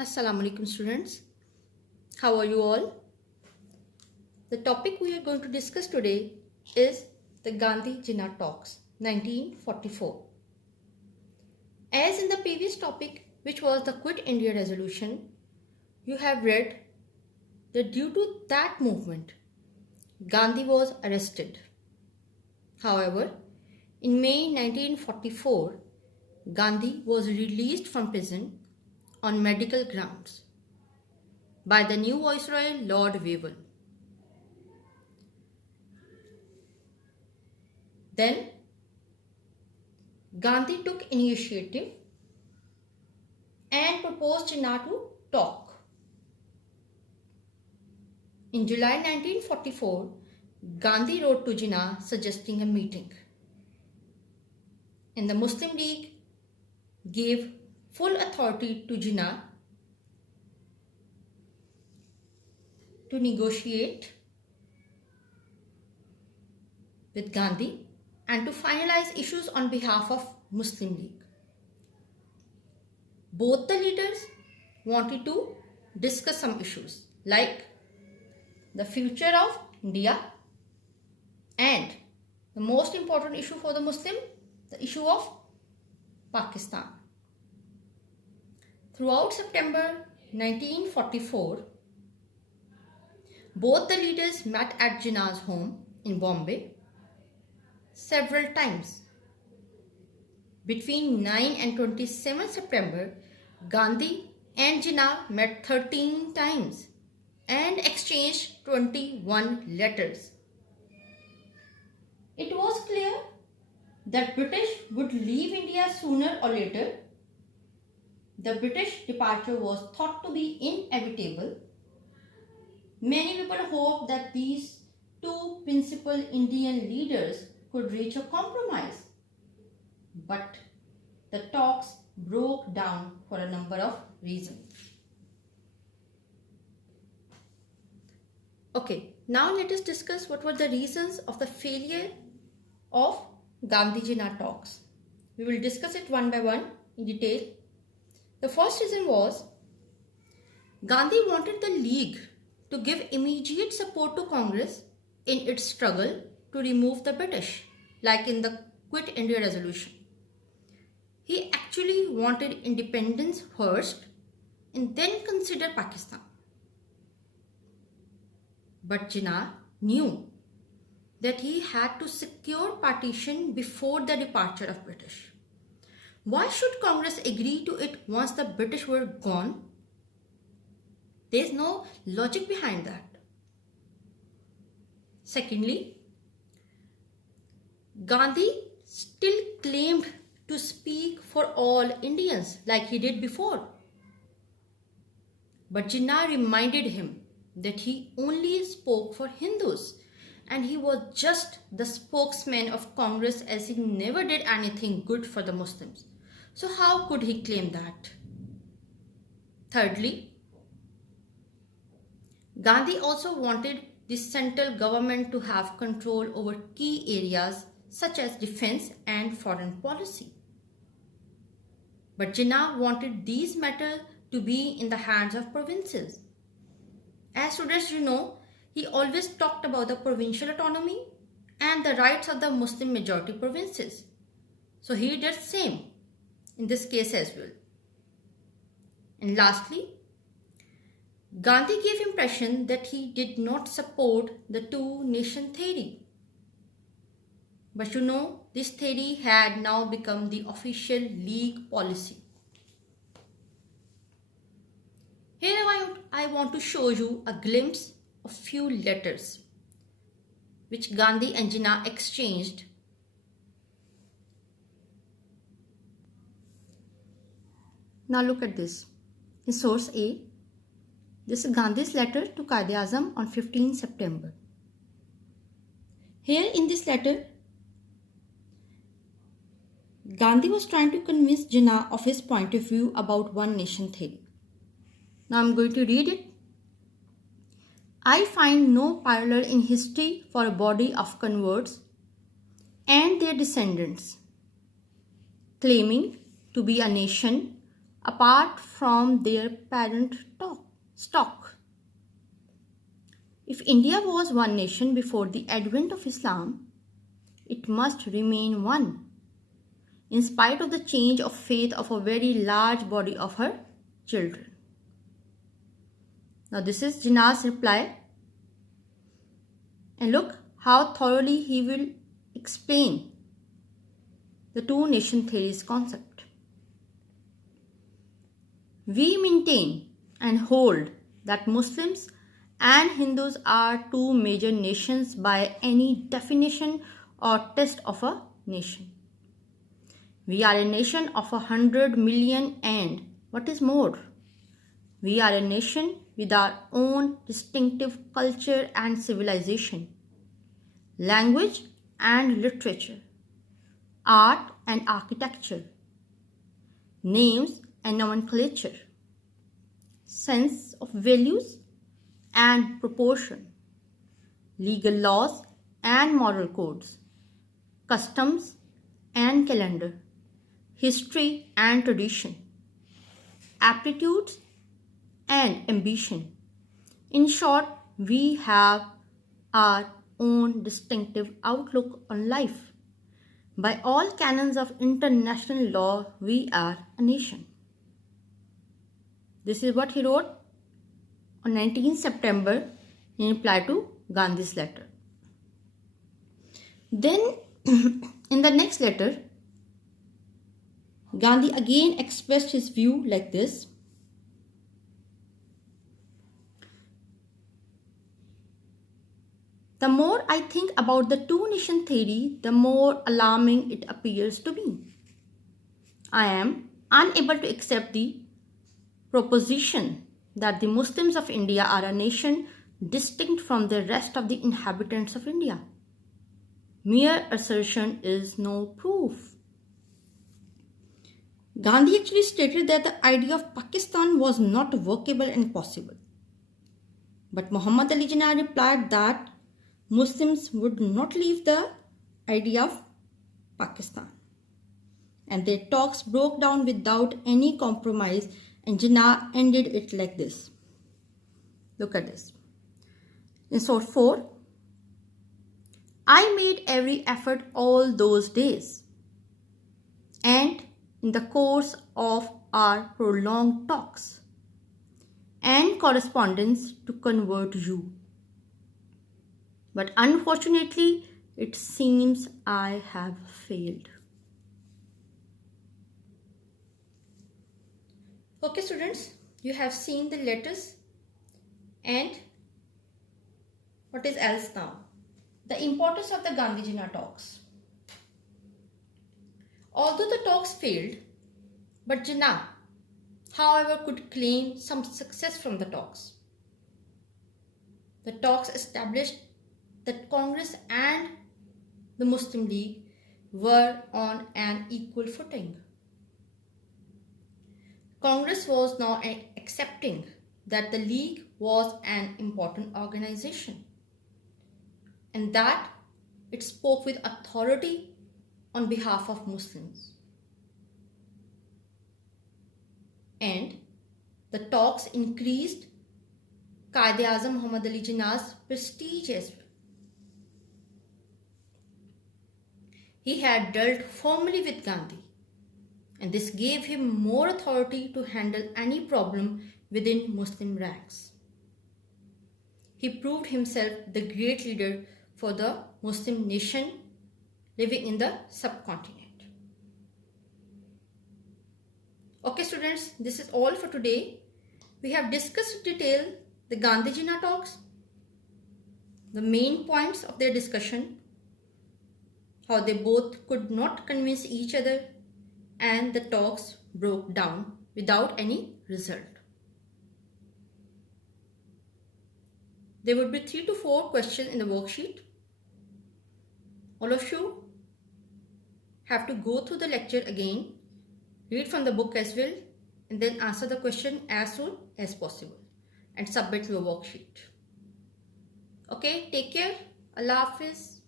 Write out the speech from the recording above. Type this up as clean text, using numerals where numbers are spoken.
Assalamu alaikum students. How are you all? The topic we are going to discuss today is the Gandhi Jinnah Talks 1944. As in the previous topic, which was the Quit India Resolution, you have read that due to that movement, Gandhi was arrested. However, in May 1944, Gandhi was released from prison on medical grounds by the new Viceroy Lord Wavell. Then Gandhi took initiative and proposed Jinnah to talk. In July 1944, Gandhi wrote to Jinnah suggesting a meeting, and the Muslim League gave full authority to Jinnah to negotiate with Gandhi and to finalize issues on behalf of Muslim League. Both the leaders wanted to discuss some issues like the future of India and the most important issue for the Muslim, the issue of Pakistan. Throughout September 1944, both the leaders met at Jinnah's home in Bombay several times. Between 9 and 27 September, Gandhi and Jinnah met 13 times and exchanged 21 letters. It was clear that British would leave India sooner or later. The British departure was thought to be inevitable. Many people hoped that these two principal Indian leaders could reach a compromise. But the talks broke down for a number of reasons. Okay, now let us discuss what were the reasons of the failure of Gandhi Jinnah talks. We will discuss it one by one in detail. The first reason was Gandhi wanted the League to give immediate support to Congress in its struggle to remove the British, like in the Quit India Resolution. He actually wanted independence first and then consider Pakistan. But Jinnah knew that he had to secure partition before the departure of British. Why should Congress agree to it once the British were gone? There is no logic behind that. Secondly, Gandhi still claimed to speak for all Indians like he did before. But Jinnah reminded him that he only spoke for Hindus and he was just the spokesman of Congress, as he never did anything good for the Muslims. So how could he claim that? Thirdly, Gandhi also wanted the central government to have control over key areas such as defense and foreign policy. But Jinnah wanted these matters to be in the hands of provinces. As students, you know, he always talked about the provincial autonomy and the rights of the Muslim majority provinces. So he did the same in this case as well. And lastly, Gandhi gave impression that he did not support the two-nation theory. But you know, this theory had now become the official League policy. Here I want to show you a glimpse of few letters which Gandhi and Jinnah exchanged. Now look at this. In source A, this is Gandhi's letter to Quaid-e-Azam on 15 September. Here in this letter, Gandhi was trying to convince Jinnah of his point of view about one nation theory. Now I am going to read it. I find no parallel in history for a body of converts and their descendants claiming to be a nation apart from their parent stock. If India was one nation before the advent of Islam, it must remain one, in spite of the change of faith of a very large body of her children. Now this is Jinnah's reply, and look how thoroughly he will explain the two nation theories concept. We maintain and hold that Muslims and Hindus are two major nations by any definition or test of a nation. We are a nation of 100 million, and what is more, we are a nation with our own distinctive culture and civilization, language and literature, art and architecture, names and nomenclature, sense of values and proportion, legal laws and moral codes, customs and calendar, history and tradition, aptitudes and ambition. In short, we have our own distinctive outlook on life. By all canons of international law, we are a nation. This is what he wrote on 19 September in reply to Gandhi's letter. Then, in the next letter, Gandhi again expressed his view like this. The more I think about the two-nation theory, the more alarming it appears to me. I am unable to accept the proposition that the Muslims of India are a nation distinct from the rest of the inhabitants of India. Mere assertion is no proof. Gandhi actually stated that the idea of Pakistan was not workable and possible. But Muhammad Ali Jinnah replied that Muslims would not leave the idea of Pakistan. And their talks broke down without any compromise, and Jinnah ended it like this. Look at this. In Source 4, I made every effort all those days, and in the course of our prolonged talks and correspondence, to convert you. But unfortunately, it seems I have failed. Okay, students, you have seen the letters, and what is else now? The importance of the Gandhi Jinnah talks. Although the talks failed, but Jinnah, however, could claim some success from the talks. The talks established that Congress and the Muslim League were on an equal footing. Congress was now accepting that the League was an important organization and that it spoke with authority on behalf of Muslims. And the talks increased Quaid-e-Azam Muhammad Ali Jinnah's prestige as well. He had dealt formally with Gandhi, and this gave him more authority to handle any problem within Muslim ranks. He proved himself the great leader for the Muslim nation living in the subcontinent. Okay students, this is all for today. We have discussed in detail the Gandhi Jinnah talks, the main points of their discussion, how they both could not convince each other, and the talks broke down without any result. There would be 3 to 4 questions in the worksheet. All of you have to go through the lecture again, read from the book as well, and then answer the question as soon as possible and submit your worksheet. Okay, take care. Allah Hafiz.